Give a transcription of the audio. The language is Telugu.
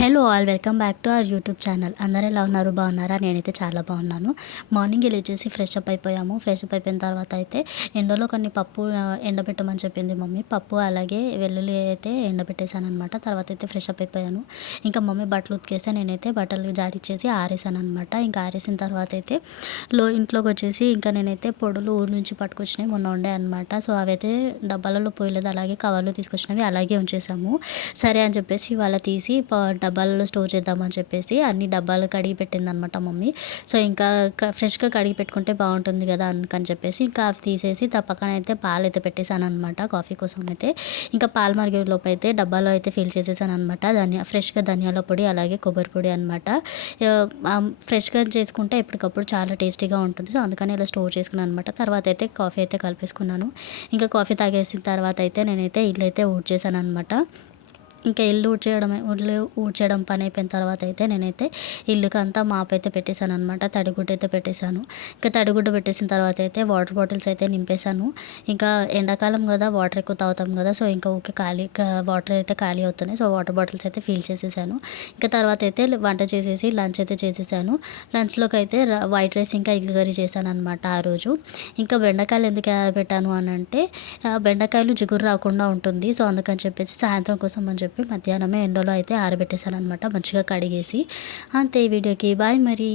Hello all welcome back to our YouTube channel. అందరూ ఎలా ఉన్నారు? బాగున్నారా? నేనైతే చాలా బాగున్నాను. మార్నింగ్ లేచేసి ఫ్రెష్ అప్ అయిపోయాము. ఫ్రెష్ అప్ అయిపోయిన తర్వాత అయితే ఎండలో కొన్ని పప్పు ఎండబెట్టమని చెప్పింది మమ్మీ. పప్పు అలాగే వెల్లుల్లి అయితే ఎండబెట్టేశాను అనమాట. తర్వాత అయితే ఫ్రెష్ అప్ అయిపోయాను. ఇంకా మమ్మీ బట్టలు ఉతికేస్తే నేనైతే బట్టలు జాడిచ్చేసి ఆరేసాను అనమాట. ఇంకా ఆరేసిన తర్వాత అయితే ఇంట్లోకి వచ్చేసి ఇంకా నేనైతే పొడులు ఊరు నుంచి పట్టుకొచ్చినాయి మొన్న ఉండే అనమాట. సో అవైతే డబ్బాలలో పోయలేదు, అలాగే కవర్లో తీసుకొచ్చినవి అలాగే ఉంచేసాము. సరే అని చెప్పేసి ఇవాళ తీసి డబ్బాలలో స్టోర్ చేద్దామని చెప్పేసి అన్ని డబ్బాలు కడిగి పెట్టిందనమాట మమ్మీ. సో ఇంకా ఫ్రెష్గా కడిగి పెట్టుకుంటే బాగుంటుంది కదా అందుకని చెప్పేసి ఇంకా అవి తీసేసి పక్కన అయితే పాలు అయితే పెట్టేశాను అనమాట కాఫీ కోసం అయితే. ఇంకా పాలు మరిగే లోపు అయితే డబ్బాలో అయితే ఫిల్ చేసేసాను అనమాట. ఫ్రెష్గా ధనియాల పొడి అలాగే కొబ్బరి పొడి అనమాట. ఫ్రెష్గా చేసుకుంటే ఎప్పటికప్పుడు చాలా టేస్టీగా ఉంటుంది. సో అందుకని ఇలా స్టోర్ చేసుకున్నాను అనమాట. తర్వాత అయితే కాఫీ అయితే కలిపేసుకున్నాను. ఇంకా కాఫీ తాగేసిన తర్వాత అయితే నేనైతే ఇల్లు అయితే ఊడ్చేసాను అనమాట. ఇంకా ఇల్లు ఊడ్చేయడం పని అయిపోయిన తర్వాత అయితే నేనైతే ఇల్లుకంతా మాప్ అయితే పెట్టేశాను అనమాట. తడిగుడ్డ అయితే పెట్టేశాను. ఇంకా తడిగుడ్డ పెట్టేసిన తర్వాత అయితే వాటర్ బాటిల్స్ అయితే నింపేశాను. ఇంకా ఎండాకాలం కదా, వాటర్ ఎక్కువ తాగుతాం కదా, సో ఇంకా ఊకే వాటర్ అయితే ఖాళీ అవుతున్నాయి. సో వాటర్ బాటిల్స్ అయితే ఫిల్ చేసేసాను. ఇంకా తర్వాత అయితే వంట చేసేసి లంచ్ అయితే చేసేసాను. లంచ్లోకి అయితే వైట్ రైస్ ఇంకా ఎగ్ కర్రీ చేశాను అనమాట ఆ రోజు. ఇంకా బెండకాయలు ఎందుకు పెట్టాను అని అంటే బెండకాయలు జిగురు రాకుండా ఉంటుంది. సో అందుకని చెప్పేసి సాయంత్రం కోసం అని చెప్పి మధ్యాహ్నమే ఎండలో అయితే ఆరబెట్టేశాను అనమాట, మంచిగా కడిగేసి. అంతే ఈ వీడియోకి బాయ్ మరి.